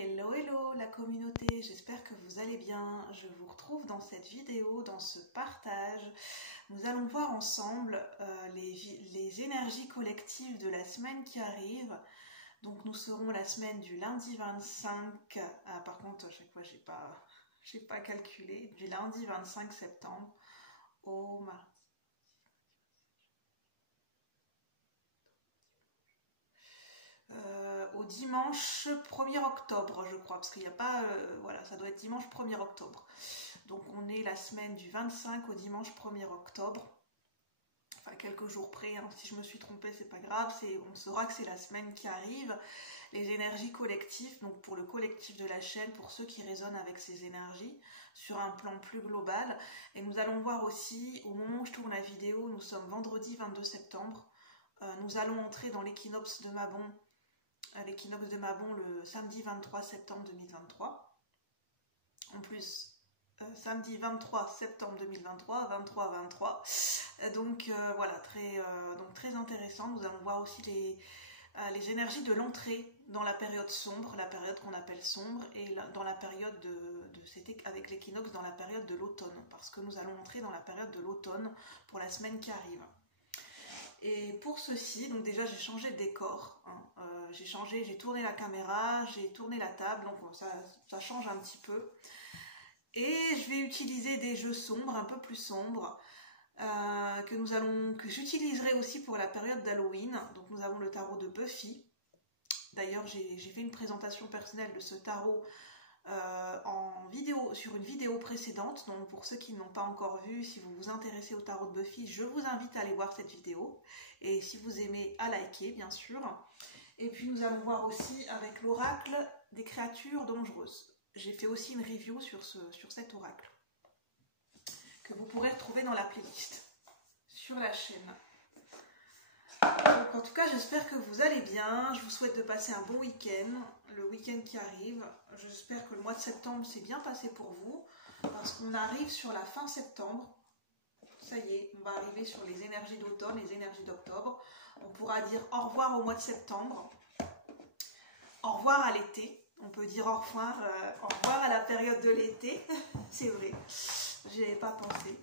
Hello hello la communauté, j'espère que vous allez bien. Je vous retrouve dans cette vidéo, dans ce partage. Nous allons voir ensemble les énergies collectives de la semaine qui arrive. Donc nous serons la semaine du lundi 25, par contre à chaque fois j'ai pas calculé, du lundi 25 septembre au mardi. Au dimanche 1er octobre, je crois, parce qu'il n'y a pas... voilà, ça doit être dimanche 1er octobre. Donc on est la semaine du 25 au dimanche 1er octobre. Enfin, quelques jours près, hein. Si je me suis trompée, c'est pas grave. On saura que c'est la semaine qui arrive. Les énergies collectives, donc pour le collectif de la chaîne, pour ceux qui résonnent avec ces énergies, sur un plan plus global. Et nous allons voir aussi, au moment où je tourne la vidéo, nous sommes vendredi 22 septembre. Nous allons entrer dans l'équinoxe de Mabon. L'équinoxe de Mabon le samedi 23 septembre 2023. En plus, samedi 23 septembre 2023, 23-23. Donc voilà, très intéressant. Nous allons voir aussi les énergies de l'entrée dans la période sombre, la période qu'on appelle sombre, et dans la période avec l'équinoxe dans la période de l'automne, parce que nous allons entrer dans la période de l'automne pour la semaine qui arrive. Et pour ceci, donc déjà j'ai changé de décor, hein. J'ai tourné la caméra, j'ai tourné la table, donc ça change un petit peu. Et je vais utiliser des jeux sombres, un peu plus sombres, que j'utiliserai aussi pour la période d'Halloween. Donc nous avons le tarot de Buffy. D'ailleurs j'ai fait une présentation personnelle de ce tarot sur une vidéo précédente. Donc pour ceux qui n'ont pas encore vu, si vous vous intéressez au tarot de Buffy, je vous invite à aller voir cette vidéo. Et si vous aimez, à liker bien sûr. Et puis nous allons voir aussi avec l'oracle des créatures dangereuses. J'ai fait aussi une review sur cet oracle que vous pourrez retrouver dans la playlist sur la chaîne. Donc, en tout cas, j'espère que vous allez bien. Je vous souhaite de passer un bon week-end, le week-end qui arrive. J'espère que le mois de septembre s'est bien passé pour vous, parce qu'on arrive sur la fin septembre. Ça y est, on va arriver sur les énergies d'automne, les énergies d'octobre. On pourra dire au revoir au mois de septembre, au revoir à l'été. On peut dire au revoir à la période de l'été. C'est vrai, j'y avais pas pensé.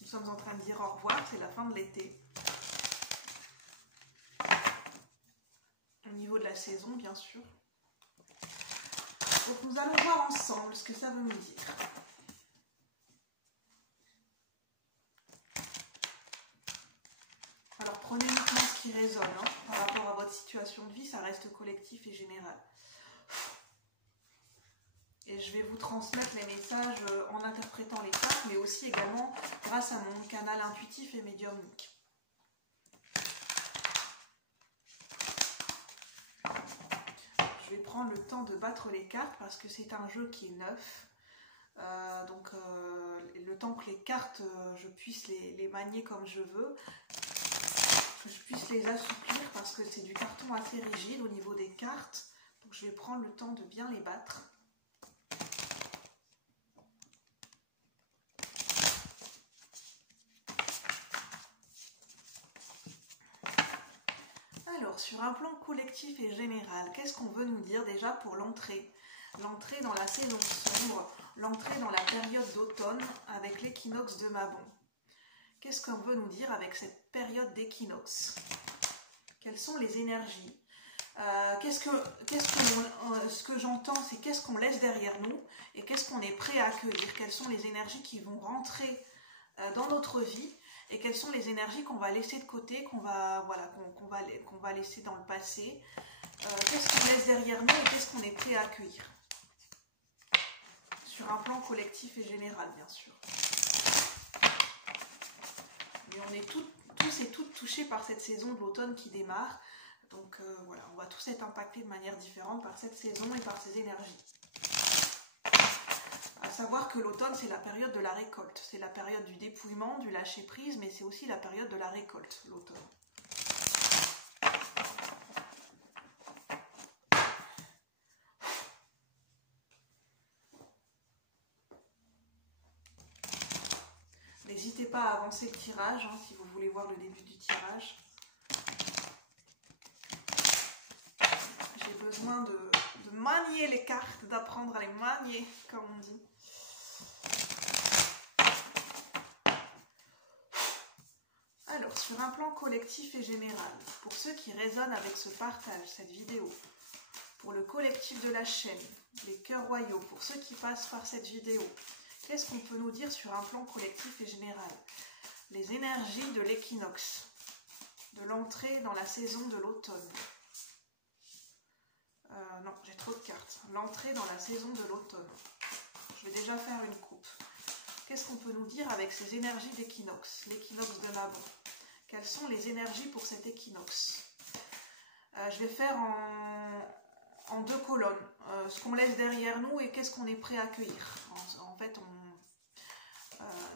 Nous sommes en train de dire au revoir, c'est la fin de l'été. Au niveau de la saison, bien sûr. Donc nous allons voir ensemble ce que ça veut nous dire. Alors prenez uniquement ce qui résonne, hein, par rapport à votre situation de vie, ça reste collectif et général. Et je vais vous transmettre les messages en interprétant les cartes, mais aussi également grâce à mon canal intuitif et médiumnique. Je vais prendre le temps de battre les cartes parce que c'est un jeu qui est neuf. Donc le temps que les cartes, je puisse les manier comme je veux, que je puisse les assouplir parce que c'est du carton assez rigide au niveau des cartes. Donc je vais prendre le temps de bien les battre. Alors, sur un plan collectif et général, qu'est-ce qu'on veut nous dire déjà pour l'entrée? L'entrée dans la saison sombre, l'entrée dans la période d'automne avec l'équinoxe de Mabon. Qu'est-ce qu'on veut nous dire avec cette période d'équinoxe? Quelles sont les énergies? Ce que j'entends, c'est qu'est-ce qu'on laisse derrière nous et qu'est-ce qu'on est prêt à accueillir? Quelles sont les énergies qui vont rentrer dans notre vie? Et quelles sont les énergies qu'on va laisser de côté, qu'on va laisser dans le passé? Qu'est-ce qu'on laisse derrière nous et qu'est-ce qu'on est prêt à accueillir? Sur un plan collectif et général, bien sûr. Mais on est tous et toutes touchés par cette saison de l'automne qui démarre. Donc voilà, on va tous être impactés de manière différente par cette saison et par ces énergies. À savoir que l'automne, c'est la période de la récolte. C'est la période du dépouillement, du lâcher-prise, mais c'est aussi la période de la récolte, l'automne. N'hésitez pas à avancer le tirage, hein, si vous voulez voir le début du tirage. J'ai besoin de de manier les cartes, d'apprendre à les manier, comme on dit. Alors, sur un plan collectif et général, pour ceux qui résonnent avec ce partage, cette vidéo, pour le collectif de la chaîne, les cœurs royaux, pour ceux qui passent par cette vidéo, qu'est-ce qu'on peut nous dire sur un plan collectif et général? Les énergies de l'équinoxe, de l'entrée dans la saison de l'automne. Non, j'ai trop de cartes. L'entrée dans la saison de l'automne. Je vais déjà faire une coupe. Qu'est-ce qu'on peut nous dire avec ces énergies d'équinoxe? L'équinoxe de Mabon. Quelles sont les énergies pour cet équinoxe? Je vais faire en deux colonnes. Ce qu'on laisse derrière nous et qu'est-ce qu'on est prêt à accueillir. En fait,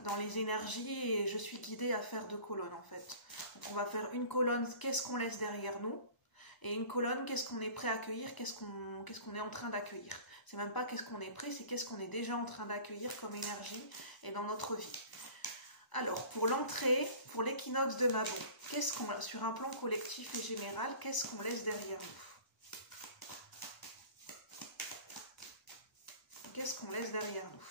dans les énergies, et je suis guidée à faire deux colonnes en fait. Donc on va faire une colonne, qu'est-ce qu'on laisse derrière nous? Et une colonne, qu'est-ce qu'on est prêt à accueillir, qu'est-ce qu'on est en train d'accueillir. C'est même pas qu'est-ce qu'on est prêt, c'est qu'est-ce qu'on est déjà en train d'accueillir comme énergie et dans notre vie. Alors, pour l'entrée, pour l'équinoxe de Mabon, sur un plan collectif et général, qu'est-ce qu'on laisse derrière nous? Qu'est-ce qu'on laisse derrière nous?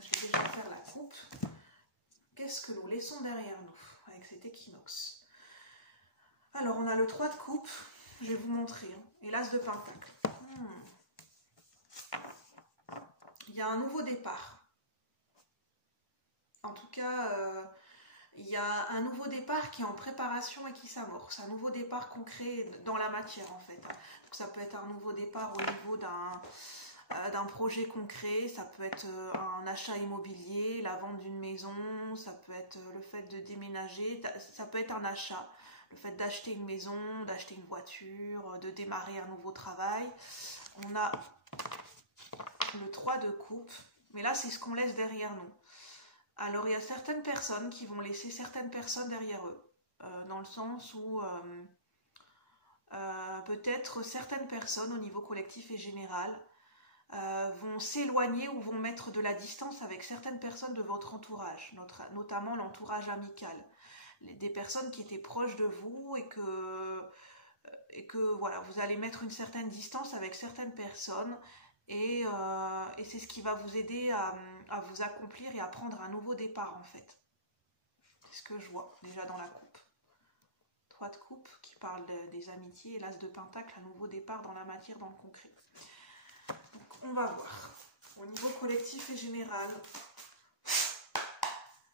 Je vais déjà faire la coupe. Qu'est-ce que nous laissons derrière nous avec cet équinoxe? Alors, on a le 3 de coupe, je vais vous montrer, hein, et l'as de pentacle. Il y a un nouveau départ. En tout cas, il y a un nouveau départ qui est en préparation et qui s'amorce. Un nouveau départ concret dans la matière, en fait. Donc, ça peut être un nouveau départ au niveau d'un projet concret, ça peut être un achat immobilier, la vente d'une maison, ça peut être le fait de déménager, ça peut être un achat. Le fait d'acheter une maison, d'acheter une voiture, de démarrer un nouveau travail. On a le 3 de coupe, mais là c'est ce qu'on laisse derrière nous. Alors il y a certaines personnes qui vont laisser certaines personnes derrière eux, dans le sens où peut-être certaines personnes au niveau collectif et général vont s'éloigner ou vont mettre de la distance avec certaines personnes de votre entourage, notamment l'entourage amical. Des personnes qui étaient proches de vous et que voilà, vous allez mettre une certaine distance avec certaines personnes et c'est ce qui va vous aider à vous accomplir et à prendre un nouveau départ en fait. C'est ce que je vois déjà dans la coupe. 3 de coupe qui parle des amitiés et l'as de pentacle, un nouveau départ dans la matière, dans le concret. Donc on va voir. Au niveau collectif et général,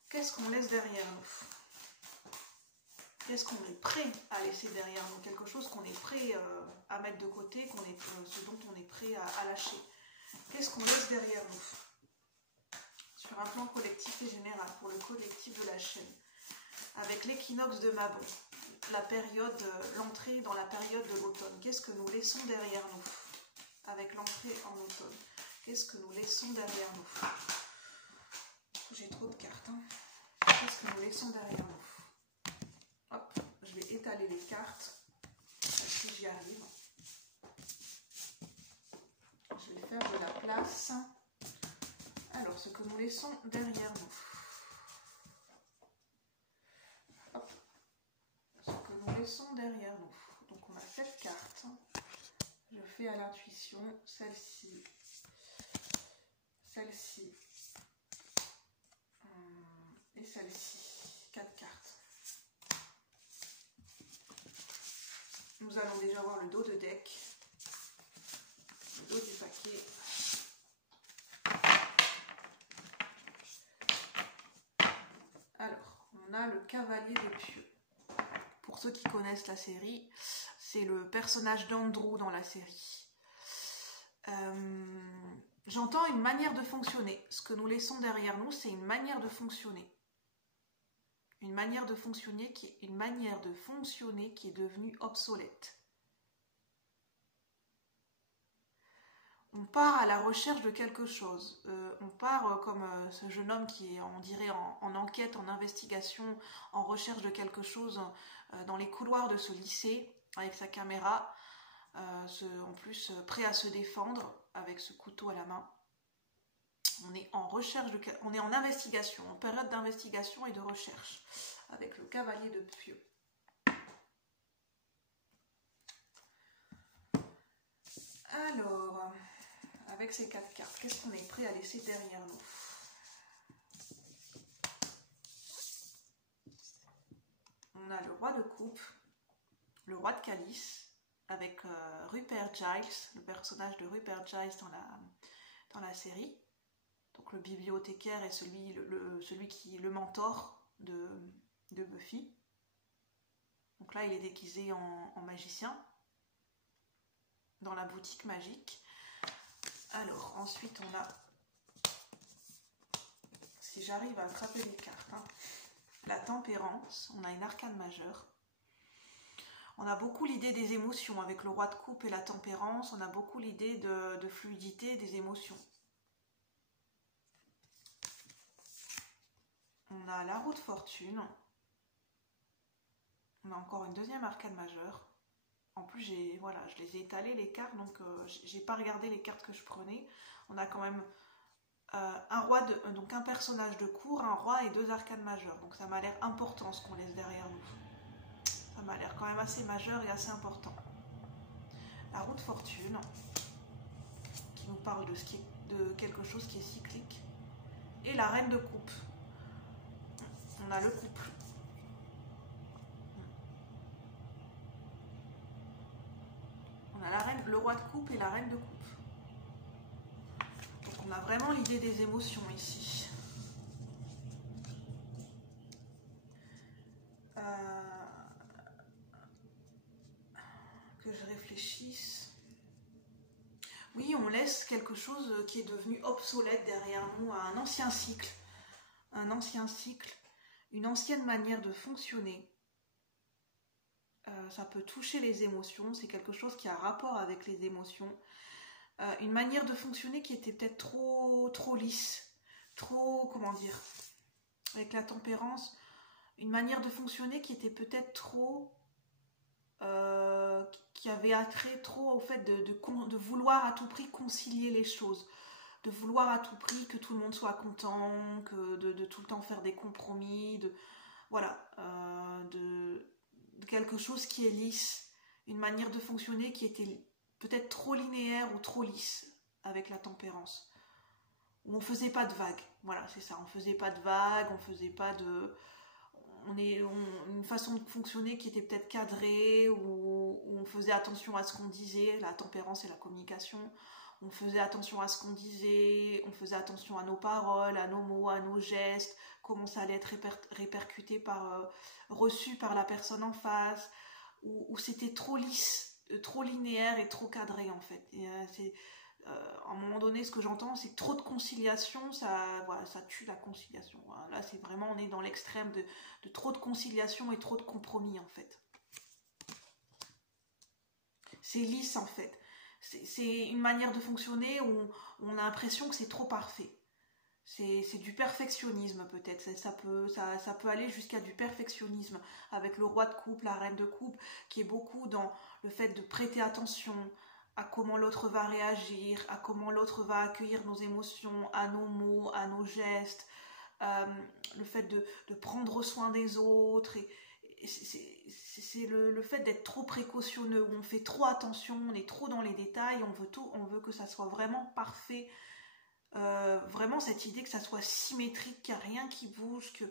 qu'est-ce qu'on laisse derrière nous? Qu'est-ce qu'on est prêt à laisser derrière nous? Quelque chose qu'on est prêt à mettre de côté, ce dont on est prêt à lâcher. Qu'est-ce qu'on laisse derrière nous? Sur un plan collectif et général, pour le collectif de la chaîne. Avec l'équinoxe de Mabon, l'entrée dans la période de l'automne. Qu'est-ce que nous laissons derrière nous? Avec l'entrée en automne. Qu'est-ce que nous laissons derrière nous? J'ai trop de cartes. Hein. Qu'est-ce que nous laissons derrière nous? Hop, je vais étaler les cartes, si j'y arrive. Je vais faire de la place. Alors, ce que nous laissons derrière nous. Hop, ce que nous laissons derrière nous. Donc, on a 7 cartes. Je fais à l'intuition celle-ci, celle-ci et celle-ci. 4 cartes. Nous allons déjà voir le dos de deck, le dos du paquet. Alors, on a le cavalier de pieux. Pour ceux qui connaissent la série, c'est le personnage d'Andrew dans la série. J'entends une manière de fonctionner. Ce que nous laissons derrière nous, c'est une manière de fonctionner. Une manière de fonctionner qui est devenue obsolète. On part à la recherche de quelque chose. On part comme ce jeune homme qui est, on dirait, en enquête, en investigation, en recherche de quelque chose dans les couloirs de ce lycée, avec sa caméra, en plus prêt à se défendre avec ce couteau à la main. On est en recherche, on est en investigation, en période d'investigation et de recherche, avec le cavalier de pieux. Alors, avec ces 4 cartes, qu'est-ce qu'on est prêt à laisser derrière nous? On a le roi de coupe, le roi de calice, avec Rupert Giles, le personnage de Rupert Giles dans la série. Donc le bibliothécaire est celui qui est le mentor de Buffy. Donc là, il est déguisé en magicien dans la boutique magique. Alors, ensuite, on a, si j'arrive à attraper les cartes, hein, la tempérance, on a une arcane majeure. On a beaucoup l'idée des émotions avec le roi de coupe et la tempérance. On a beaucoup l'idée de fluidité des émotions. On a la roue de fortune. On a encore une deuxième arcane majeure. En plus, voilà, je les ai étalées les cartes, donc j'ai pas regardé les cartes que je prenais. On a quand même donc un personnage de cour, un roi et 2 arcanes majeures. Donc ça m'a l'air important ce qu'on laisse derrière nous. Ça m'a l'air quand même assez majeur et assez important. La roue de fortune, qui nous parle de quelque chose qui est cyclique. Et la reine de coupe. On a le couple. On a le roi de coupe et la reine de coupe. Donc on a vraiment l'idée des émotions ici. Que je réfléchisse. Oui, on laisse quelque chose qui est devenu obsolète derrière nous, un ancien cycle. Un ancien cycle, une ancienne manière de fonctionner. Ça peut toucher les émotions, c'est quelque chose qui a rapport avec les émotions. Une manière de fonctionner qui était peut-être trop lisse, trop, comment dire, avec la tempérance, une manière de fonctionner qui était peut-être trop, qui avait attrait trop au fait de vouloir à tout prix concilier les choses, de vouloir à tout prix que tout le monde soit content, que de tout le temps faire des compromis, voilà, de quelque chose qui est lisse, une manière de fonctionner qui était peut-être trop linéaire ou trop lisse avec la tempérance, où on faisait pas de vagues, voilà, c'est ça, on faisait pas de vagues, on faisait pas de... une façon de fonctionner qui était peut-être cadrée, où on faisait attention à ce qu'on disait, la tempérance et la communication, on faisait attention à ce qu'on disait, on faisait attention à nos paroles, à nos mots, à nos gestes, comment ça allait être répercuté reçu par la personne en face, où c'était trop lisse, trop linéaire et trop cadré en fait. Et, à un moment donné, ce que j'entends, c'est que trop de conciliation, voilà, ça tue la conciliation. Voilà, là, c'est vraiment, on est dans l'extrême de trop de conciliation et trop de compromis en fait. C'est lisse en fait. C'est une manière de fonctionner où on a l'impression que c'est trop parfait. C'est du perfectionnisme peut-être, ça peut aller jusqu'à du perfectionnisme avec le roi de coupe, la reine de coupe, qui est beaucoup dans le fait de prêter attention à comment l'autre va réagir, à comment l'autre va accueillir nos émotions, à nos mots, à nos gestes, le fait de prendre soin des autres, et c'est le fait d'être trop précautionneux, où on fait trop attention, on est trop dans les détails, on veut que ça soit vraiment parfait. Vraiment cette idée que ça soit symétrique, qu'il n'y a rien qui bouge, que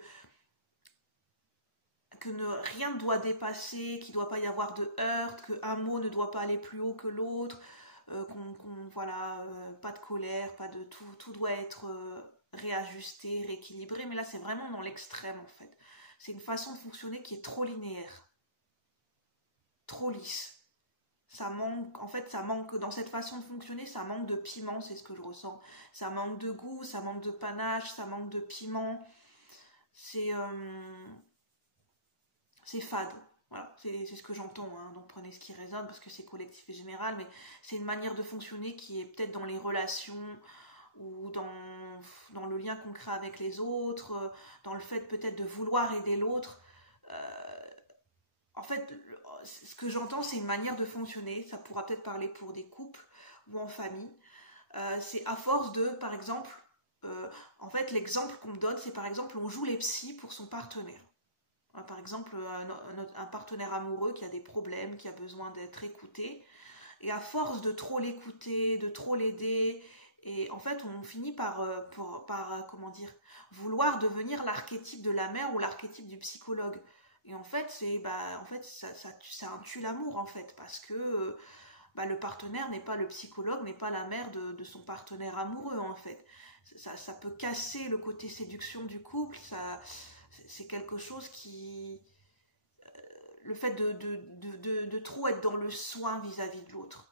rien ne doit dépasser, qu'il ne doit pas y avoir de heurts, qu'un mot ne doit pas aller plus haut que l'autre, voilà, pas de colère, pas de tout doit être réajusté, rééquilibré, mais là c'est vraiment dans l'extrême en fait. C'est une façon de fonctionner qui est trop linéaire, trop lisse. Ça manque, en fait, ça manque, dans cette façon de fonctionner, ça manque de piment, c'est ce que je ressens. Ça manque de goût, ça manque de panache, ça manque de piment. C'est fade. Voilà, c'est ce que j'entends, hein. Donc prenez ce qui résonne parce que c'est collectif et général, mais c'est une manière de fonctionner qui est peut-être dans les relations ou dans le lien qu'on crée avec les autres, dans le fait peut-être de vouloir aider l'autre. En fait, ce que j'entends, c'est une manière de fonctionner. Ça pourra peut-être parler pour des couples ou en famille. C'est à force de, par exemple, en fait, l'exemple qu'on me donne, c'est par exemple, on joue les psys pour son partenaire. Par exemple, un partenaire amoureux qui a des problèmes, qui a besoin d'être écouté. Et à force de trop l'écouter, de trop l'aider, et en fait on finit comment dire, vouloir devenir l'archétype de la mère ou l'archétype du psychologue. Et en fait ça tue l'amour en fait, parce que le partenaire n'est pas le psychologue, n'est pas la mère de son partenaire amoureux en fait. Ça peut casser le côté séduction du couple, c'est quelque chose qui... Le fait de trop être dans le soin vis-à-vis de l'autre.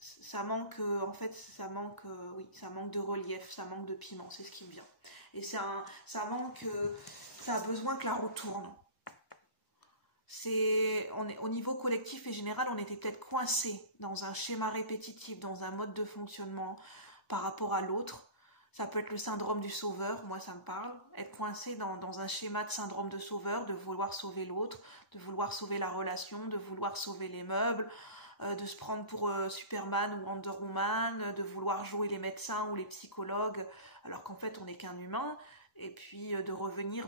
Ça manque, en fait, oui, ça manque de relief, ça manque de piment, c'est ce qui me vient. Et ça manque, ça a besoin que la roue tourne. Au niveau collectif et général, on était peut-être coincé dans un schéma répétitif, dans un mode de fonctionnement par rapport à l'autre. Ça peut être le syndrome du sauveur, moi ça me parle. Être coincé dans un schéma de syndrome de sauveur, de vouloir sauver l'autre, de vouloir sauver la relation, de vouloir sauver les meubles, de se prendre pour Superman ou Wonder Woman, de vouloir jouer les médecins ou les psychologues, alors qu'en fait on n'est qu'un humain. Et puis de revenir,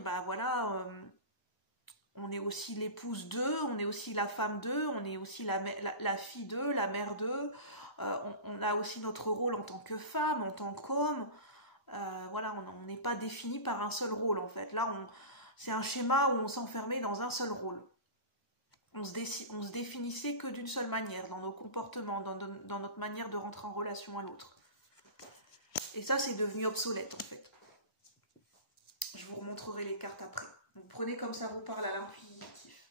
on est aussi l'épouse d'eux, on est aussi la femme d'eux, on est aussi la fille d'eux, la mère d'eux. On a aussi notre rôle en tant que femme, en tant qu'homme. On n'est pas défini par un seul rôle en fait. Là, c'est un schéma où on s'enfermait dans un seul rôle. On se définissait que d'une seule manière, dans nos comportements, dans notre manière de rentrer en relation à l'autre. Et ça, c'est devenu obsolète en fait. Je vous remontrerai les cartes après. Donc prenez comme ça vous parle à l'intuitif,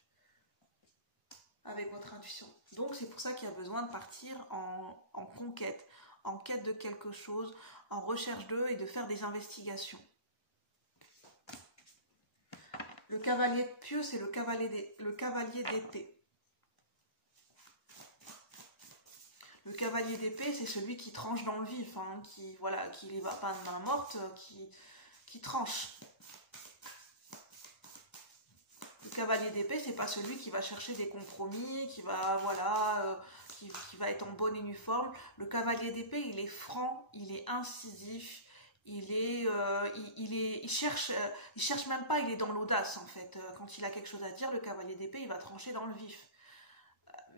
avec votre intuition. Donc c'est pour ça qu'il y a besoin de partir en conquête, en quête de quelque chose, en recherche d'eux et de faire des investigations. Le cavalier de pieux, c'est le cavalier d'épée. Le cavalier d'épée, c'est celui qui tranche dans le vif, hein, qui n'y va pas de main morte, qui tranche. Le cavalier d'épée, c'est pas celui qui va chercher des compromis, qui va être en bonne et nue forme. Le cavalier d'épée, il est franc, il est incisif, il cherche même pas, il est dans l'audace en fait. Quand il a quelque chose à dire, le cavalier d'épée, il va trancher dans le vif.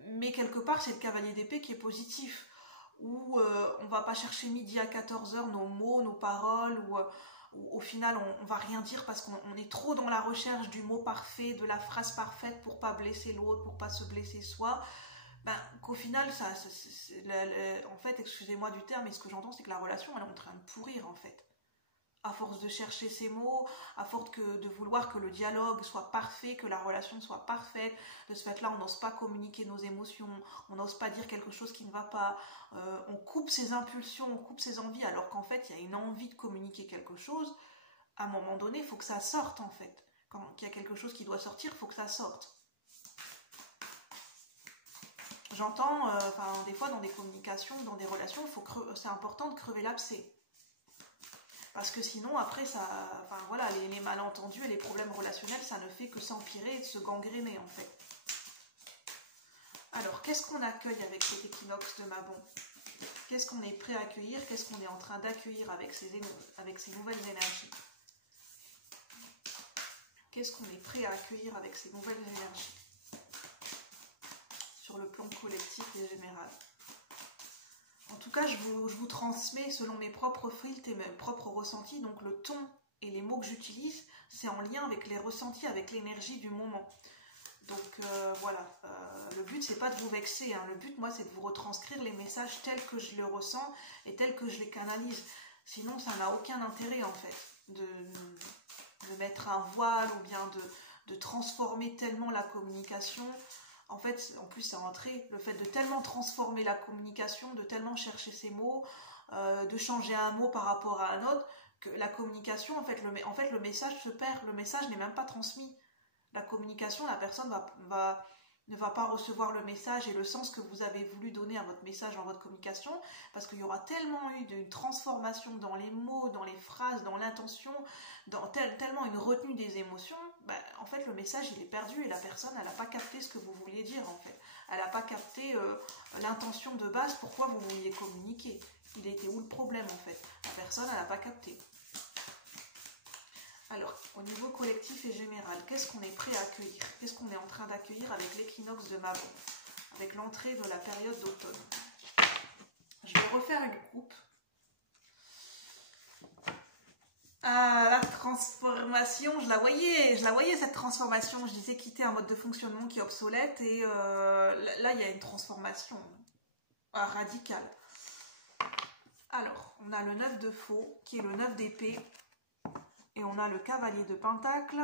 Mais quelque part, c'est le cavalier d'épée qui est positif, où on va pas chercher midi à 14h nos mots, nos paroles, où au final on va rien dire parce qu'on est trop dans la recherche du mot parfait, de la phrase parfaite pour pas blesser l'autre, pour pas se blesser soi. Qu'au final, en fait, excusez-moi du terme, mais ce que j'entends, c'est que la relation, elle est en train de pourrir, en fait. À force de chercher ces mots, à force de vouloir que le dialogue soit parfait, que la relation soit parfaite, de ce fait-là, on n'ose pas communiquer nos émotions, on n'ose pas dire quelque chose qui ne va pas, on coupe ses impulsions, on coupe ses envies, alors qu'en fait, il y a une envie de communiquer quelque chose. À un moment donné, il faut que ça sorte, en fait. Quand il y a quelque chose qui doit sortir, il faut que ça sorte. J'entends, des fois dans des communications, dans des relations, c'est important de crever l'abcès. Parce que sinon, après, les malentendus et les problèmes relationnels, ça ne fait que s'empirer et de se gangréner, en fait. Alors, qu'est-ce qu'on accueille avec cet équinoxe de Mabon? Qu'est-ce qu'on est prêt à accueillir? Qu'est-ce qu'on est en train d'accueillir avec ces nouvelles énergies? Qu'est-ce qu'on est prêt à accueillir avec ces nouvelles énergies? Sur le plan collectif et général. En tout cas, je vous transmets selon mes propres filtres et mes propres ressentis, donc le ton et les mots que j'utilise, c'est en lien avec les ressentis, avec l'énergie du moment. Donc le but c'est pas de vous vexer, hein. Le but moi c'est de vous retranscrire les messages tels que je les ressens et tels que je les canalise. Sinon ça n'a aucun intérêt en fait de mettre un voile ou bien de transformer tellement la communication. En fait, en plus, c'est entré le fait de tellement transformer la communication, de tellement chercher ses mots, de changer un mot par rapport à un autre, que la communication, en fait, le message se perd. Le message n'est même pas transmis. La communication, la personne ne va pas recevoir le message et le sens que vous avez voulu donner à votre message dans votre communication, parce qu'il y aura tellement eu d'une transformation dans les mots, dans les phrases, dans l'intention, tellement une retenue des émotions, en fait le message il est perdu et la personne elle n'a pas capté ce que vous vouliez dire en fait. Elle n'a pas capté l'intention de base, pourquoi vous vouliez communiquer. Il était où le problème en fait? La personne elle n'a pas capté. Alors, au niveau collectif et général, qu'est-ce qu'on est prêt à accueillir? Qu'est-ce qu'on est en train d'accueillir avec l'équinoxe de Mabon, avec l'entrée de la période d'automne? Je vais refaire une coupe. Ah, la transformation, je la voyais cette transformation. Je disais quitter un mode de fonctionnement qui est obsolète et là, il y a une transformation radicale. Alors, on a le 9 de faux qui est le 9 d'épée. Et on a le cavalier de pentacle.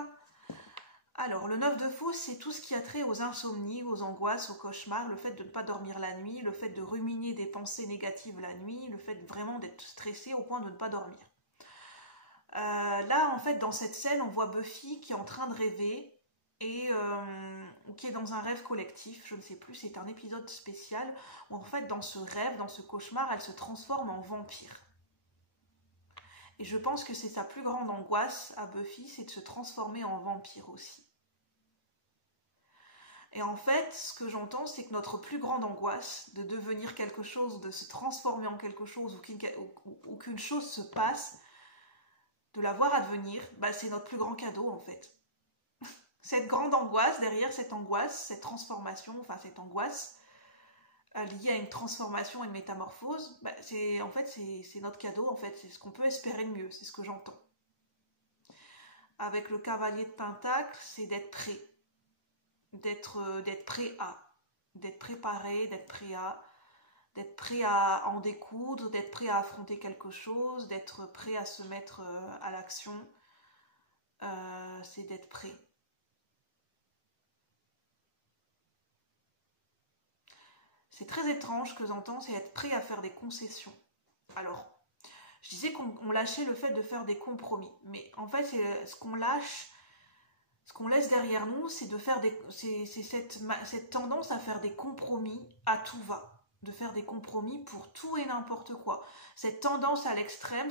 Alors, le 9 de faux, c'est tout ce qui a trait aux insomnies, aux angoisses, aux cauchemars, le fait de ne pas dormir la nuit, le fait de ruminer des pensées négatives la nuit, le fait vraiment d'être stressé au point de ne pas dormir. Là, en fait, dans cette scène, on voit Buffy qui est en train de rêver et qui est dans un rêve collectif, je ne sais plus, c'est un épisode spécial où en fait, dans ce rêve, dans ce cauchemar, elle se transforme en vampire. Et je pense que c'est sa plus grande angoisse à Buffy, c'est de se transformer en vampire aussi. Et en fait, ce que j'entends, c'est que notre plus grande angoisse de devenir quelque chose, de se transformer en quelque chose ou qu'une chose se passe, de la voir advenir, bah, c'est notre plus grand cadeau en fait. Cette grande angoisse, derrière cette angoisse, cette transformation, enfin cette angoisse, lié à une transformation et une métamorphose, bah, c'est notre cadeau, en fait, c'est ce qu'on peut espérer de mieux, c'est ce que j'entends. Avec le cavalier de pentacle, c'est d'être prêt, d'être prêt à, d'être préparé, d'être prêt à en découdre, d'être prêt à affronter quelque chose, d'être prêt à se mettre à l'action, c'est d'être prêt. C'est très étrange que j'entends, c'est être prêt à faire des concessions. Alors, je disais qu'on lâchait le fait de faire des compromis, mais en fait, ce qu'on lâche, ce qu'on laisse derrière nous, c'est de faire cette tendance à faire des compromis à tout va, de faire des compromis pour tout et n'importe quoi. Cette tendance à l'extrême,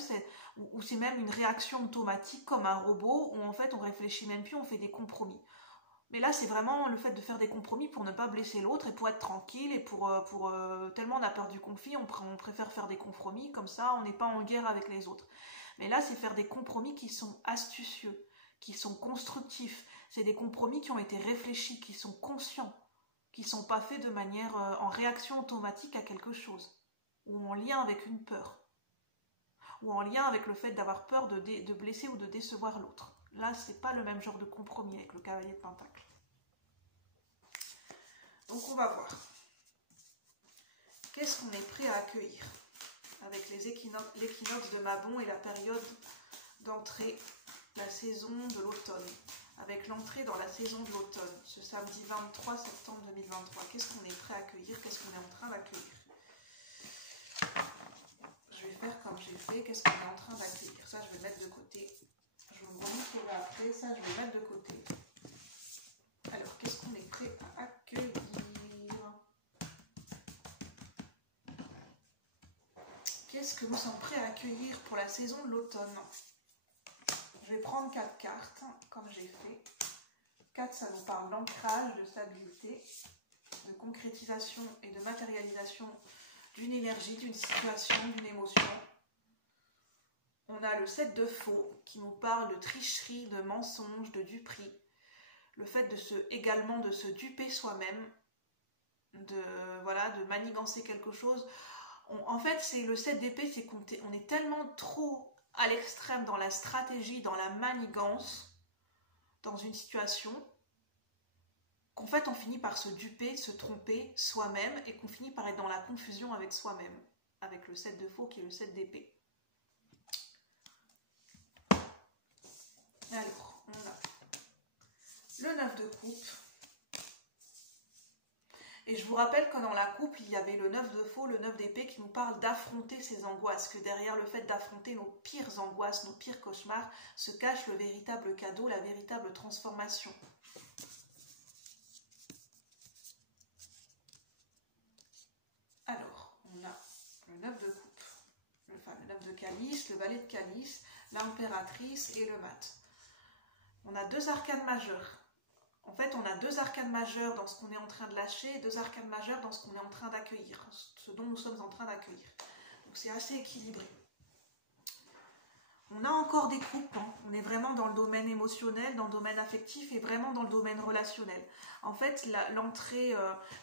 où c'est même une réaction automatique comme un robot, où en fait on réfléchit même plus, on fait des compromis. Mais là, c'est vraiment le fait de faire des compromis pour ne pas blesser l'autre et pour être tranquille et pour tellement on a peur du conflit, on préfère faire des compromis, comme ça on n'est pas en guerre avec les autres. Mais là, c'est faire des compromis qui sont astucieux, qui sont constructifs. C'est des compromis qui ont été réfléchis, qui sont conscients, qui ne sont pas faits de manière en réaction automatique à quelque chose, ou en lien avec une peur, ou en lien avec le fait d'avoir peur de blesser ou de décevoir l'autre. Là, c'est pas le même genre de compromis avec le cavalier de pentacle. Donc on va voir. Qu'est-ce qu'on est prêt à accueillir avec l'équinoxe de Mabon et la période d'entrée, la saison de l'automne, avec l'entrée dans la saison de l'automne, ce samedi 23 septembre 2023. Qu'est-ce qu'on est prêt à accueillir? Qu'est-ce qu'on est en train d'accueillir? Je vais faire comme j'ai fait. Qu'est-ce qu'on est en train d'accueillir? Ça, je vais le mettre de côté. Je vous remontrerai après. Ça, je vais le mettre de côté. Alors, qu'est-ce qu'on est prêt à accueillir? Qu'est-ce que nous sommes prêts à accueillir pour la saison de l'automne? Je vais prendre 4 cartes, comme j'ai fait. 4, ça nous parle d'ancrage, de stabilité, de concrétisation et de matérialisation d'une énergie, d'une situation, d'une émotion. On a le 7 de faux qui nous parle de tricherie, de mensonge, de duperie. Le fait également de se duper soi-même, de manigancer quelque chose. En fait, c'est le 7 d'épée, c'est qu'on est tellement trop à l'extrême dans la stratégie, dans la manigance, dans une situation, qu'en fait, on finit par se duper, se tromper soi-même et qu'on finit par être dans la confusion avec soi-même, avec le 7 de faux qui est le 7 d'épée. Alors, on a le 9 de coupe. Et je vous rappelle que dans la coupe, il y avait le 9 de faux, le 9 d'épée qui nous parle d'affronter ces angoisses, que derrière le fait d'affronter nos pires angoisses, nos pires cauchemars, se cache le véritable cadeau, la véritable transformation. Alors, on a le 9 de coupe, le 9 de calice, le valet de calice, l'impératrice et le mat. On a 2 arcanes majeures. En fait, on a 2 arcanes majeures dans ce qu'on est en train de lâcher et 2 arcanes majeures dans ce qu'on est en train d'accueillir, ce dont nous sommes en train d'accueillir. Donc c'est assez équilibré. On a encore des coupes, hein. On est vraiment dans le domaine émotionnel, dans le domaine affectif et vraiment dans le domaine relationnel. En fait, l'entrée,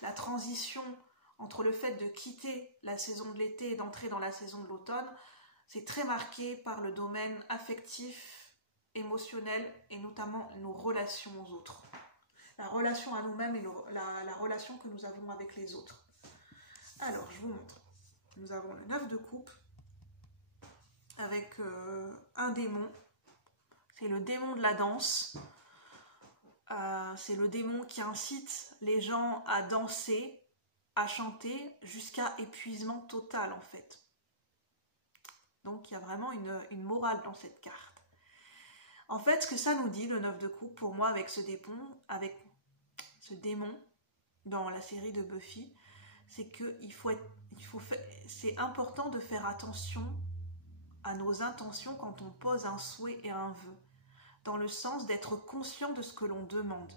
la transition entre le fait de quitter la saison de l'été et d'entrer dans la saison de l'automne, c'est très marqué par le domaine affectif, émotionnel et notamment nos relations aux autres. La relation à nous-mêmes et la relation que nous avons avec les autres. Alors, je vous montre. Nous avons le 9 de coupe avec un démon. C'est le démon de la danse. C'est le démon qui incite les gens à danser, à chanter jusqu'à épuisement total en fait. Donc il y a vraiment une morale dans cette carte. En fait, ce que ça nous dit, le 9 de coupe, pour moi, avec ce démon dans la série de Buffy, c'est que c'est important de faire attention à nos intentions quand on pose un souhait et un vœu, dans le sens d'être conscient de ce que l'on demande,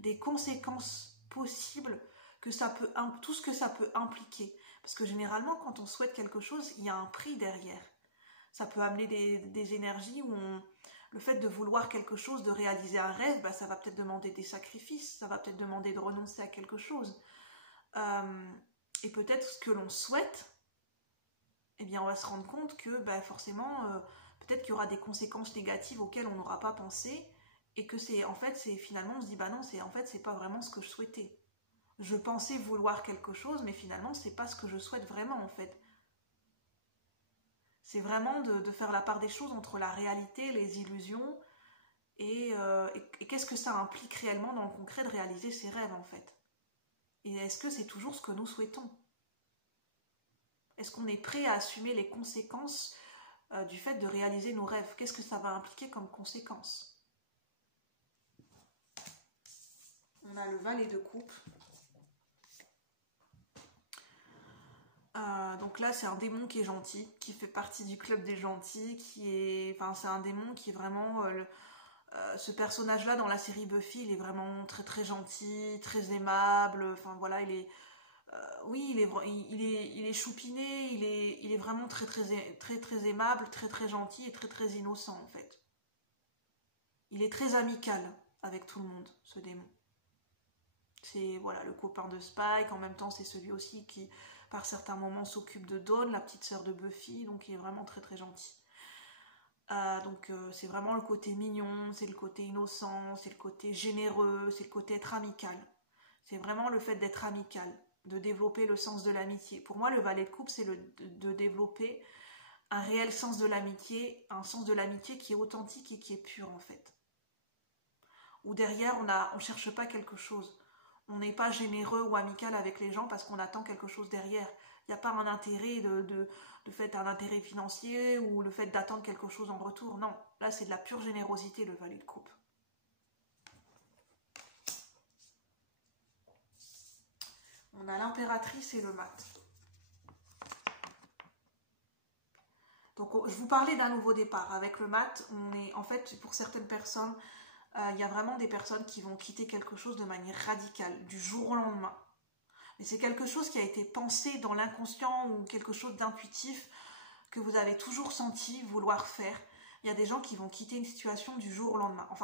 des conséquences possibles tout ce que ça peut impliquer. Parce que généralement, quand on souhaite quelque chose, il y a un prix derrière. Ça peut amener des énergies où le fait de vouloir quelque chose, de réaliser un rêve, ça va peut-être demander des sacrifices, ça va peut-être demander de renoncer à quelque chose. Et peut-être ce que l'on souhaite, eh bien on va se rendre compte que forcément, peut-être qu'il y aura des conséquences négatives auxquelles on n'aura pas pensé, et que finalement on se dit non, c'est pas vraiment ce que je souhaitais. Je pensais vouloir quelque chose, mais finalement c'est pas ce que je souhaite vraiment en fait. C'est vraiment de faire la part des choses entre la réalité, les illusions, et qu'est-ce que ça implique réellement dans le concret de réaliser ses rêves en fait. Et est-ce que c'est toujours ce que nous souhaitons ? Est-ce qu'on est prêt à assumer les conséquences du fait de réaliser nos rêves ? Qu'est-ce que ça va impliquer comme conséquence ? On a le valet de coupe. Donc là, c'est un démon qui est gentil, qui fait partie du club des gentils, c'est un démon qui est vraiment... ce personnage-là dans la série Buffy, il est vraiment très très gentil, très aimable, enfin voilà, il est choupiné, il est vraiment très très très très aimable, très très gentil et très très innocent en fait. Il est très amical avec tout le monde, ce démon. C'est le copain de Spike, en même temps c'est celui aussi qui par certains moments s'occupe de Dawn, la petite sœur de Buffy, donc il est vraiment très très gentil. C'est vraiment le côté mignon, c'est le côté innocent, c'est le côté généreux, c'est le côté être amical. C'est vraiment le fait d'être amical, de développer le sens de l'amitié. Pour moi, le valet de coupe, c'est de développer un réel sens de l'amitié, un sens de l'amitié qui est authentique et qui est pur en fait. Où derrière, on cherche pas quelque chose. On n'est pas généreux ou amical avec les gens parce qu'on attend quelque chose derrière. Il n'y a pas un intérêt un intérêt financier ou le fait d'attendre quelque chose en retour. Non, là c'est de la pure générosité, le valet de coupe. On a l'impératrice et le mat. Donc je vous parlais d'un nouveau départ. Avec le mat, en fait, pour certaines personnes, il y a vraiment des personnes qui vont quitter quelque chose de manière radicale, du jour au lendemain. Mais c'est quelque chose qui a été pensé dans l'inconscient ou quelque chose d'intuitif que vous avez toujours senti vouloir faire. Il y a des gens qui vont quitter une situation du jour au lendemain. En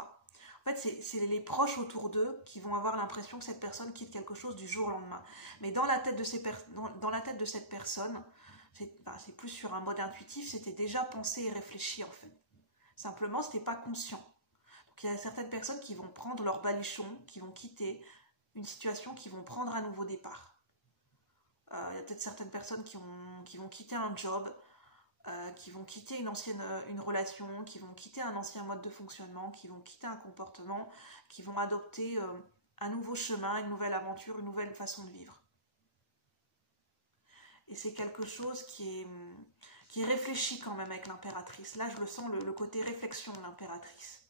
fait, c'est les proches autour d'eux qui vont avoir l'impression que cette personne quitte quelque chose du jour au lendemain. Mais dans la tête de cette personne, c'est plus sur un mode intuitif, c'était déjà pensé et réfléchi en fait. Simplement, c'était pas conscient. Donc il y a certaines personnes qui vont prendre leur baluchon, qui vont quitter une situation, qui vont prendre un nouveau départ. Il y a peut-être certaines personnes qui vont quitter un job, qui vont quitter une relation, qui vont quitter un ancien mode de fonctionnement, qui vont quitter un comportement, qui vont adopter un nouveau chemin, une nouvelle aventure, une nouvelle façon de vivre. Et c'est quelque chose qui est réfléchi quand même avec l'impératrice. Là, je le sens, le côté réflexion de l'impératrice.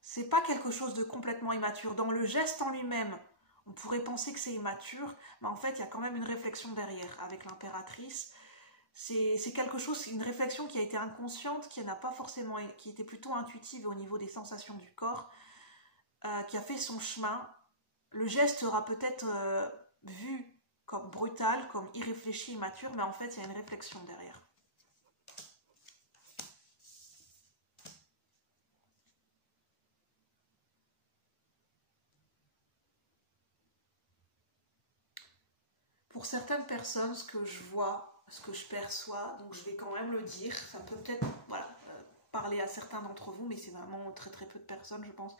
C'est pas quelque chose de complètement immature. Dans le geste en lui-même, on pourrait penser que c'est immature, mais en fait, il y a quand même une réflexion derrière avec l'impératrice. C'est quelque chose, une réflexion qui a été inconsciente, qui était plutôt intuitive au niveau des sensations du corps, qui a fait son chemin. Le geste sera peut-être vu comme brutal, comme irréfléchi, immature, mais en fait, il y a une réflexion derrière. Pour certaines personnes, ce que je vois, ce que je perçois, donc je vais quand même le dire, ça peut peut-être voilà, parler à certains d'entre vous, mais c'est vraiment très très peu de personnes, je pense.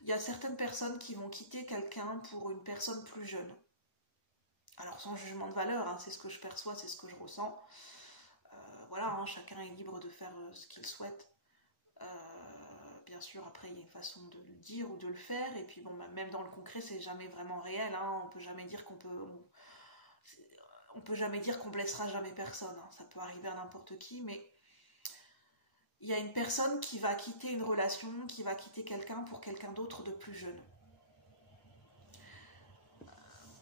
Il y a certaines personnes qui vont quitter quelqu'un pour une personne plus jeune. Alors sans jugement de valeur, hein, c'est ce que je perçois, c'est ce que je ressens. Voilà, hein, chacun est libre de faire ce qu'il souhaite. Bien sûr, après il y a une façon de le dire ou de le faire, et puis bon, même dans le concret, c'est jamais vraiment réel. Hein, on peut jamais dire on peut jamais dire qu'on blessera jamais personne. Hein, ça peut arriver à n'importe qui, mais il y a une personne qui va quitter une relation, qui va quitter quelqu'un pour quelqu'un d'autre de plus jeune.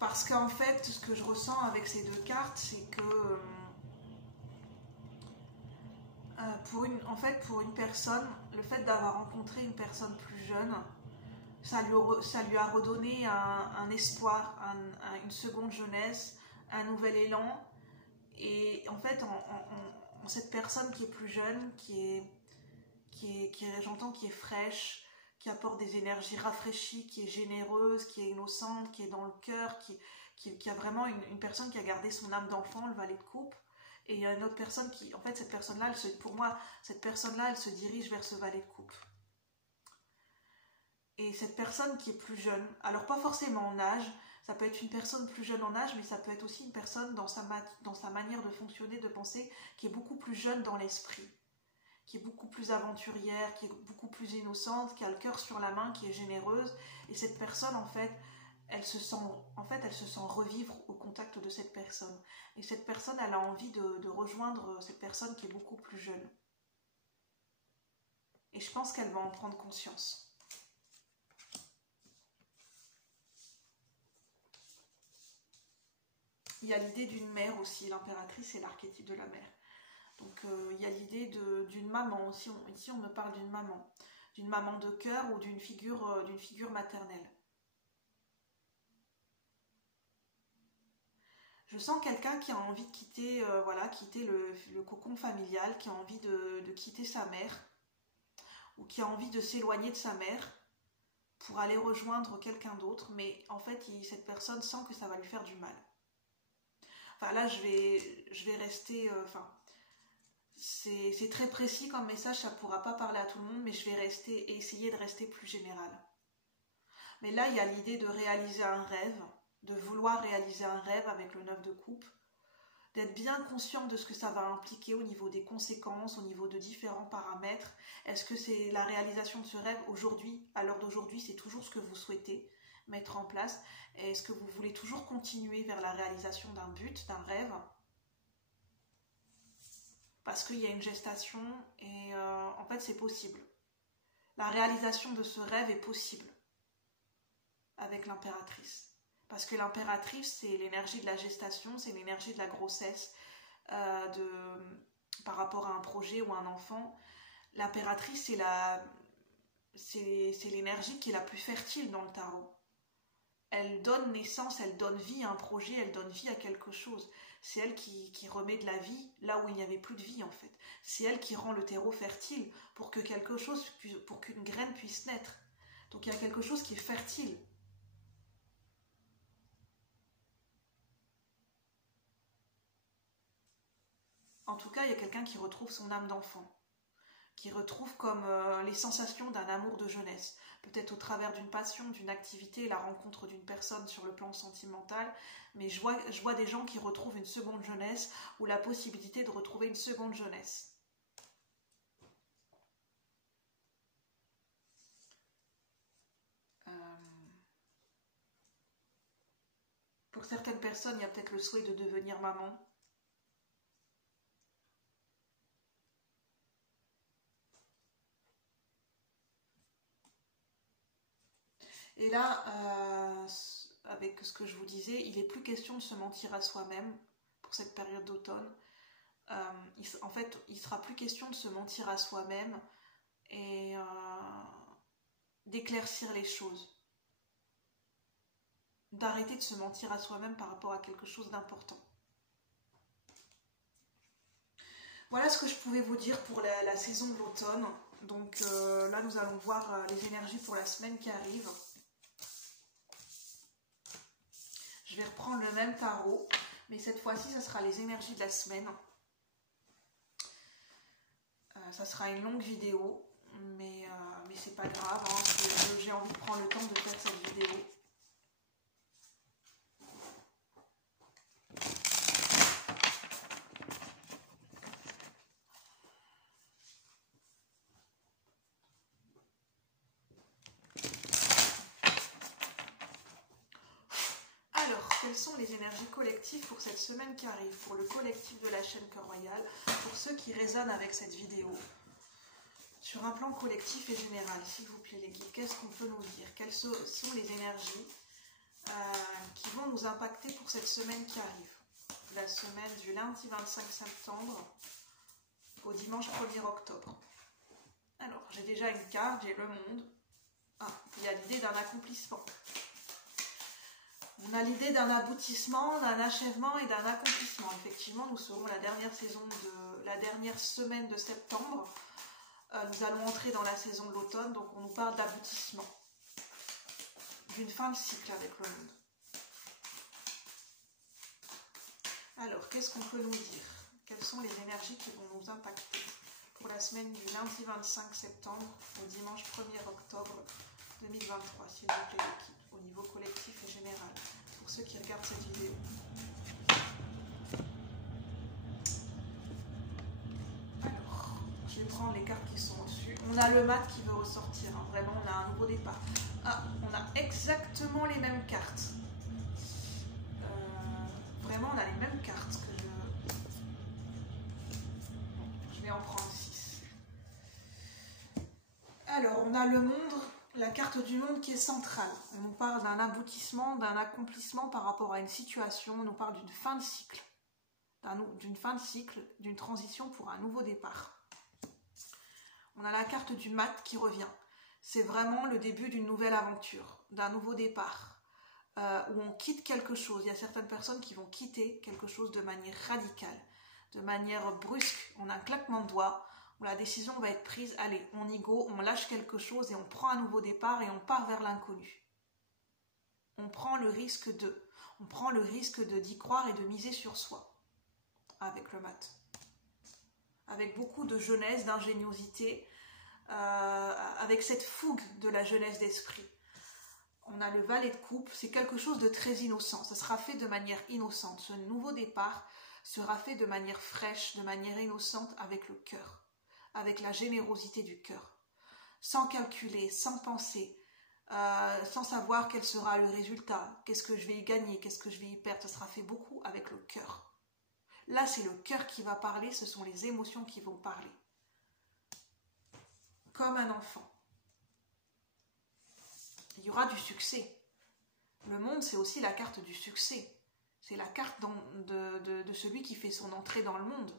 Parce qu'en fait, ce que je ressens avec ces deux cartes, c'est que pour une personne, le fait d'avoir rencontré une personne plus jeune, ça lui a redonné un espoir, une seconde jeunesse, un nouvel élan. Et en fait, en cette personne qui est plus jeune, j'entends, qui est fraîche, qui apporte des énergies rafraîchies, qui est généreuse, qui est innocente, qui est dans le cœur, qui a vraiment une personne qui a gardé son âme d'enfant, le valet de coupe. Et il y a une autre personne qui, en fait, cette personne-là, pour moi, cette personne-là, elle se dirige vers ce valet de coupe. Et cette personne qui est plus jeune, alors pas forcément en âge, ça peut être une personne plus jeune en âge, mais ça peut être aussi une personne dans sa manière de fonctionner, de penser, qui est beaucoup plus jeune dans l'esprit, qui est beaucoup plus aventurière, qui est beaucoup plus innocente, qui a le cœur sur la main, qui est généreuse. Et cette personne, en fait, elle se sent revivre au contact de cette personne. Et cette personne, elle a envie de rejoindre cette personne qui est beaucoup plus jeune. Et je pense qu'elle va en prendre conscience. Il y a l'idée d'une mère aussi, l'impératrice est l'archétype de la mère. Donc il y a l'idée d'une maman aussi, ici on me parle d'une maman de cœur ou d'une figure maternelle. Je sens quelqu'un qui a envie de quitter, quitter le cocon familial, qui a envie de quitter sa mère, ou qui a envie de s'éloigner de sa mère pour aller rejoindre quelqu'un d'autre, mais en fait cette personne sent que ça va lui faire du mal. Enfin là je vais rester, c'est très précis comme message, ça ne pourra pas parler à tout le monde, mais je vais essayer de rester plus général. Mais là il y a l'idée de réaliser un rêve, de vouloir réaliser un rêve avec le 9 de coupe, d'être bien conscient de ce que ça va impliquer au niveau des conséquences, au niveau de différents paramètres. Est-ce que c'est la réalisation de ce rêve aujourd'hui, à l'heure d'aujourd'hui, c'est toujours ce que vous souhaitez mettre en place? Est-ce que vous voulez toujours continuer vers la réalisation d'un but, d'un rêve? Parce qu'il y a une gestation et en fait c'est possible. La réalisation de ce rêve est possible avec l'impératrice. Parce que l'impératrice, c'est l'énergie de la gestation, c'est l'énergie de la grossesse par rapport à un projet ou un enfant. L'impératrice, c'est l'énergie qui est la plus fertile dans le tarot. Elle donne naissance, elle donne vie à un projet, elle donne vie à quelque chose. C'est elle qui remet de la vie là où il n'y avait plus de vie en fait. C'est elle qui rend le terreau fertile pour qu'une graine puisse naître. Donc il y a quelque chose qui est fertile. En tout cas, il y a quelqu'un qui retrouve son âme d'enfant, qui retrouve comme les sensations d'un amour de jeunesse, peut-être au travers d'une passion, d'une activité, la rencontre d'une personne sur le plan sentimental, mais je vois des gens qui retrouvent une seconde jeunesse ou la possibilité de retrouver une seconde jeunesse. Pour certaines personnes, il y a peut-être le souhait de devenir maman. Et là, avec ce que je vous disais, il n'est plus question de se mentir à soi-même pour cette période d'automne. En fait, il ne sera plus question de se mentir à soi-même et d'éclaircir les choses. D'arrêter de se mentir à soi-même par rapport à quelque chose d'important. Voilà ce que je pouvais vous dire pour la saison de l'automne. Donc là, nous allons voir les énergies pour la semaine qui arrive. Je vais reprendre le même tarot, mais cette fois-ci, ça sera les énergies de la semaine. Ça sera une longue vidéo, mais c'est pas grave, hein, j'ai envie de prendre le temps de faire cette vidéo. Quelles sont les énergies collectives pour cette semaine qui arrive, pour le collectif de la chaîne Cœur Royal, pour ceux qui résonnent avec cette vidéo, sur un plan collectif et général, s'il vous plaît les guides, qu'est-ce qu'on peut nous dire? Quelles sont les énergies qui vont nous impacter pour cette semaine qui arrive? La semaine du lundi 25 septembre au dimanche 1er octobre. Alors, j'ai déjà une carte, j'ai le monde. Ah, il y a l'idée d'un accomplissement. On a l'idée d'un aboutissement, d'un achèvement et d'un accomplissement. Effectivement, nous serons la dernière semaine de septembre. Nous allons entrer dans la saison de l'automne, donc on nous parle d'aboutissement, d'une fin de cycle avec le monde. Alors, qu'est-ce qu'on peut nous dire? Quelles sont les énergies qui vont nous impacter pour la semaine du lundi 25 septembre au dimanche 1er octobre 2023, s'il vous plaît, au niveau collectif et général, pour ceux qui regardent cette vidéo. Alors, je vais prendre les cartes qui sont au-dessus. On a le mat qui veut ressortir, hein. Vraiment, on a un nouveau départ. Ah, on a exactement les mêmes cartes. Vraiment, on a les mêmes cartes que je vais en prendre 6. Alors, on a le monde. La carte du monde qui est centrale. On nous parle d'un aboutissement, d'un accomplissement par rapport à une situation. On nous parle d'une fin de cycle. D'une fin de cycle, d'une transition pour un nouveau départ. On a la carte du mat qui revient. C'est vraiment le début d'une nouvelle aventure, d'un nouveau départ, où on quitte quelque chose. Il y a certaines personnes qui vont quitter quelque chose de manière radicale, de manière brusque. On a un claquement de doigts. La décision va être prise, allez, on y go, on lâche quelque chose et on prend un nouveau départ et on part vers l'inconnu. On prend le risque d'y croire et de miser sur soi, avec le mat. Avec beaucoup de jeunesse, d'ingéniosité, avec cette fougue de la jeunesse d'esprit. On a le valet de coupe, c'est quelque chose de très innocent, ça sera fait de manière innocente. Ce nouveau départ sera fait de manière fraîche, de manière innocente, avec le cœur. Avec la générosité du cœur, sans calculer, sans penser, sans savoir quel sera le résultat, qu'est-ce que je vais y gagner, qu'est-ce que je vais y perdre, ça sera fait beaucoup avec le cœur. Là, c'est le cœur qui va parler, ce sont les émotions qui vont parler. Comme un enfant. Il y aura du succès. Le monde, c'est aussi la carte du succès. C'est la carte de celui qui fait son entrée dans le monde.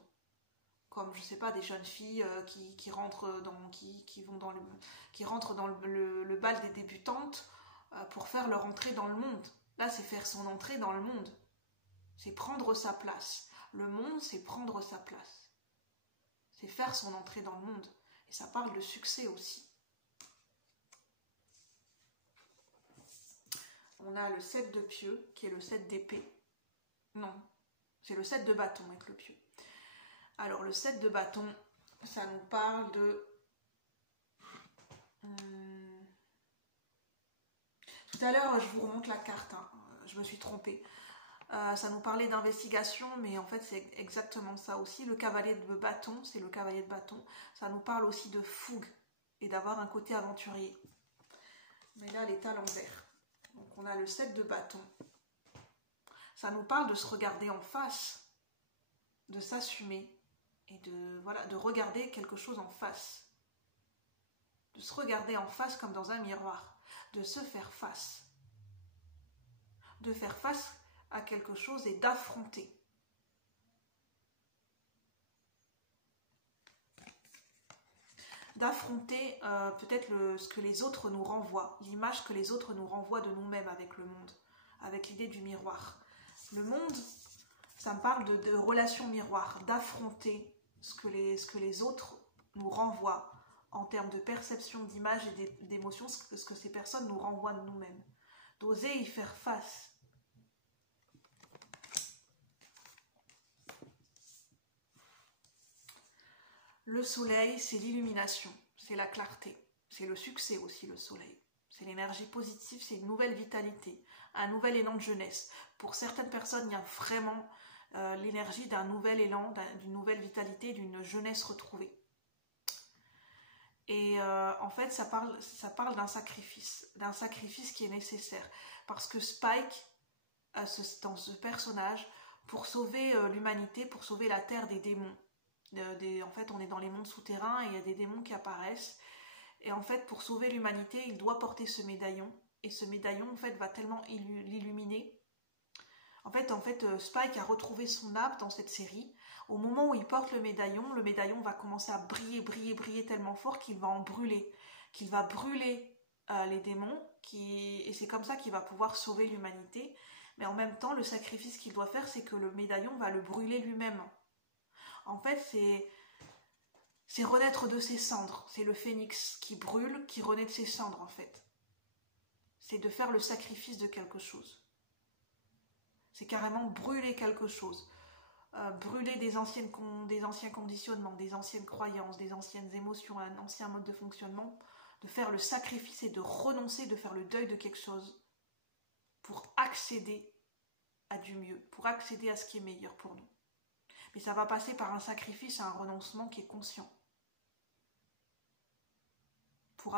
Comme, je sais pas, des jeunes filles qui rentrent dans le bal des débutantes pour faire leur entrée dans le monde. Là, c'est faire son entrée dans le monde. C'est prendre sa place. Le monde, c'est prendre sa place. C'est faire son entrée dans le monde. Et ça parle de succès aussi. On a le 7 de pieux, qui est le 7 d'épée. Non, c'est le 7 de bâton avec le pieu. Alors, le 7 de bâton, ça nous parle de... Tout à l'heure, je vous remonte la carte, hein. Je me suis trompée. Ça nous parlait d'investigation, mais en fait, c'est exactement ça aussi. Le cavalier de bâton, c'est le cavalier de bâton. Ça nous parle aussi de fougue et d'avoir un côté aventurier. Mais là, elle est à l'envers. Donc, on a le 7 de bâton. Ça nous parle de se regarder en face, de s'assumer. Et de regarder quelque chose en face. De se regarder en face comme dans un miroir. De se faire face. De faire face à quelque chose et d'affronter. D'affronter peut-être ce que les autres nous renvoient. L'image que les autres nous renvoient de nous-mêmes avec le monde. Avec l'idée du miroir. Le monde, ça me parle de relations miroirs. D'affronter ce que les autres nous renvoient en termes de perception, d'image et d'émotion, ce que ces personnes nous renvoient de nous-mêmes. D'oser y faire face. Le soleil, c'est l'illumination, c'est la clarté, c'est le succès aussi, le soleil. C'est l'énergie positive, c'est une nouvelle vitalité, un nouvel élan de jeunesse. Pour certaines personnes, il y a vraiment l'énergie d'un nouvel élan, d'une nouvelle vitalité, d'une jeunesse retrouvée. Et en fait, ça parle d'un sacrifice qui est nécessaire. Parce que Spike, dans ce personnage, pour sauver l'humanité, pour sauver la Terre des démons, en fait, on est dans les mondes souterrains et il y a des démons qui apparaissent. Et en fait, pour sauver l'humanité, il doit porter ce médaillon. Et ce médaillon, en fait, va tellement l'illuminer. En fait, Spike a retrouvé son âme dans cette série. Au moment où il porte le médaillon va commencer à briller, briller, briller tellement fort qu'il va en brûler. Qu'il va brûler les démons. Et c'est comme ça qu'il va pouvoir sauver l'humanité. Mais en même temps, le sacrifice qu'il doit faire, c'est que le médaillon va le brûler lui-même. En fait, c'est renaître de ses cendres. C'est le phénix qui brûle, qui renaît de ses cendres, en fait. C'est de faire le sacrifice de quelque chose. C'est carrément brûler quelque chose. Brûler des anciens conditionnements, des anciennes croyances, des anciennes émotions, un ancien mode de fonctionnement. De faire le sacrifice et de renoncer, de faire le deuil de quelque chose pour accéder à du mieux, pour accéder à ce qui est meilleur pour nous. Mais ça va passer par un sacrifice, un renoncement qui est conscient. Pour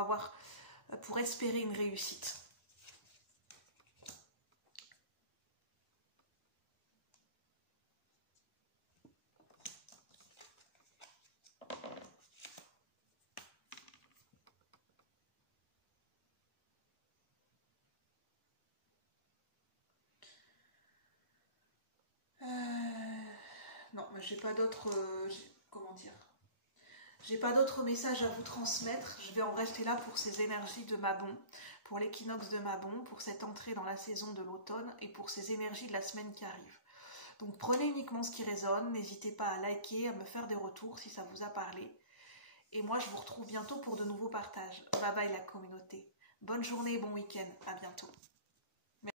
espérer une réussite. Non, mais j'ai pas d'autres... comment dire ? J'ai pas d'autres messages à vous transmettre. Je vais en rester là pour ces énergies de Mabon, pour l'équinoxe de Mabon, pour cette entrée dans la saison de l'automne et pour ces énergies de la semaine qui arrive. Donc prenez uniquement ce qui résonne. N'hésitez pas à liker, à me faire des retours si ça vous a parlé. Et moi, je vous retrouve bientôt pour de nouveaux partages. Bye bye la communauté. Bonne journée, bon week-end. À bientôt.